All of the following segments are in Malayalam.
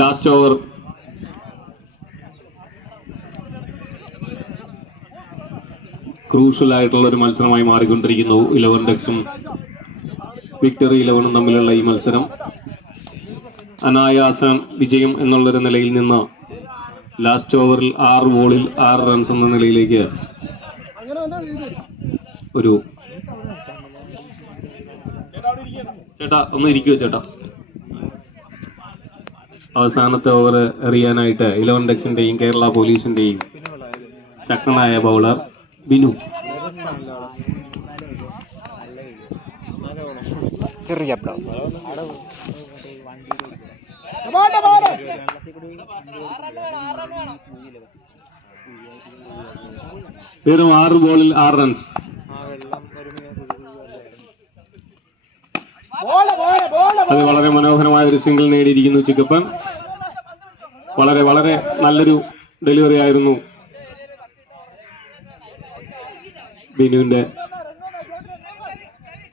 ലാസ്റ്റ് ഓവർ ക്രൂഷ്യൽ ആയിട്ടുള്ള ഒരു മത്സരമായി മാറിക്കൊണ്ടിരിക്കുന്നു. 11 ഡക്സും വിക്ടറി 11ഉം തമ്മിലുള്ള ഈ മത്സരം അനായാസ വിജയം എന്നുള്ളൊരു നിലയിൽ നിന്ന് ലാസ്റ്റ് ഓവറിൽ 6 ബോളിൽ 6 റൺസ് എന്ന നിലയിലേക്ക് ഒരു ചേട്ടാ ഒന്ന് ഇരിക്കുവോ ചേട്ടാ. അവസാനത്തെ ഓവർ എറിയാനായിട്ട് 11 ഡക്സിന്റെയും കേരള പോലീസിന്റെയും ശക്തനായ ബൗളർ ബിനു. വെറും 6 ബോളിൽ 6 റൺസ്. അത് വളരെ മനോഹരമായ ഒരു സിംഗിൾ നേടിയിരിക്കുന്നു ചിക്കപ്പൻ. വളരെ വളരെ നല്ലൊരു ഡെലിവറി ആയിരുന്നു ബിനുവിന്റെ.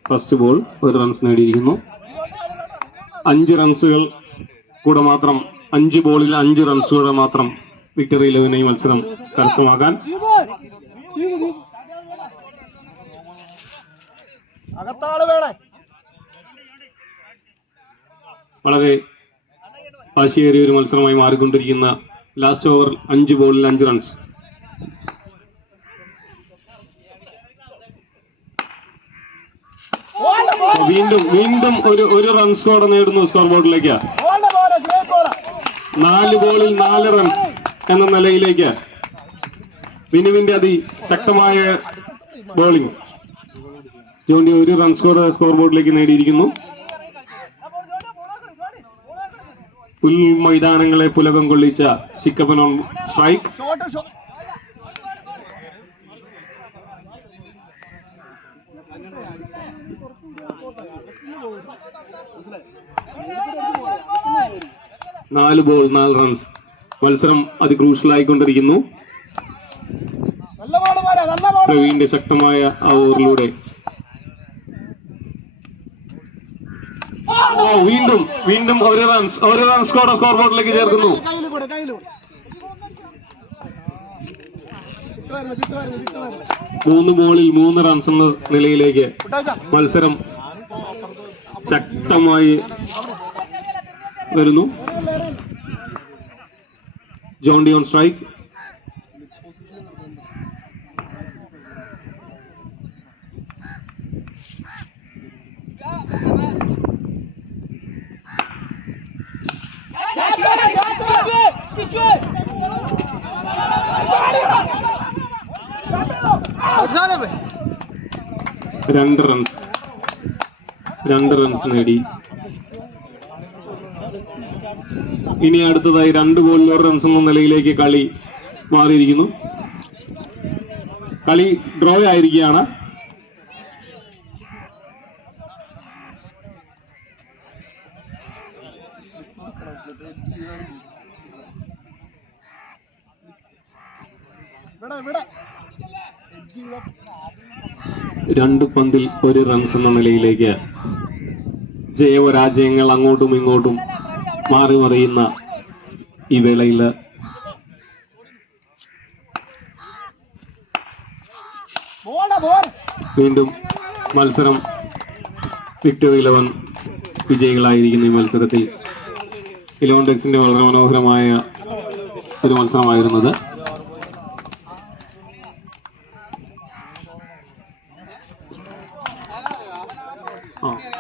ഫസ്റ്റ് ബോൾ 1 റൺസ് നേടിയിരിക്കുന്നു. 5 റൺസുകൾ കൂടെ മാത്രം, 5 ബോളിൽ 5 റൺസുകൂടെ മാത്രം വിക്ടറി 11 ഈ മത്സരം കരസ്ഥമാക്കാൻ. വളരെ വാശിയേറിയ ഒരു മത്സരമായി മാറിക്കൊണ്ടിരിക്കുന്ന ലാസ്റ്റ് ഓവർ 5 ബോളിൽ 5 റൺസ്. വീണ്ടും വീണ്ടും ഒരു റൺസോടെ നേടുന്നു സ്കോർ ബോർഡിലേക്ക്. 4 ബോളിൽ 4 റൺസ് എന്ന നിലയിലേക്ക് ബിനുവിന്റെ അതിശക്തമായ ബോളിംഗ് ജോണ്ടി 1 റൺസ് സ്കോർ ബോർഡിലേക്ക് നേടിയിരിക്കുന്നു. പുൽമൈതാനങ്ങളെ പുലകം കൊള്ളിച്ച ചിക്കപ്പൻ ഓൺ സ്ട്രൈക്ക്. നാല് ബോൾ 4 റൺസ്. മത്സരം അതിക്രൂഷ്യൽ ആയിക്കൊണ്ടിരിക്കുന്നു. പ്രവീണിന്റെ ശക്തമായ ആ ഓവറിലൂടെ വീണ്ടും വീണ്ടും 1 റൺസ് സ്കോർ ബോർഡിലേക്ക് ചേർക്കുന്നു. 3 ബോളിൽ 3 റൺസ് എന്ന നിലയിലേക്ക് മത്സരം ശക്തമായി വരുന്നു. Jonty on strike. രണ്ട് റൺസ് നേടി. ഇനി അടുത്തതായി 2 ബോളിൽ 1 റൺസ് എന്ന നിലയിലേക്ക് കളി മാറിയിരിക്കുന്നു. കളി ഡ്രോ ആയിരിക്കുകയാണ്. രണ്ട് പന്തിൽ 1 റൺസ് എന്ന നിലയിലേക്ക് ജയപരാജയങ്ങൾ അങ്ങോട്ടും ഇങ്ങോട്ടും മാറി മറിയുന്ന ഈ വേളയിൽ വീണ്ടും മത്സരം വിക്ടറി 11 വിജയികളായിരിക്കുന്ന ഈ മത്സരത്തിൽ 11 ഡക്സിന്റെ വളരെ മനോഹരമായ ഒരു മത്സരമായിരുന്നത്. Oh.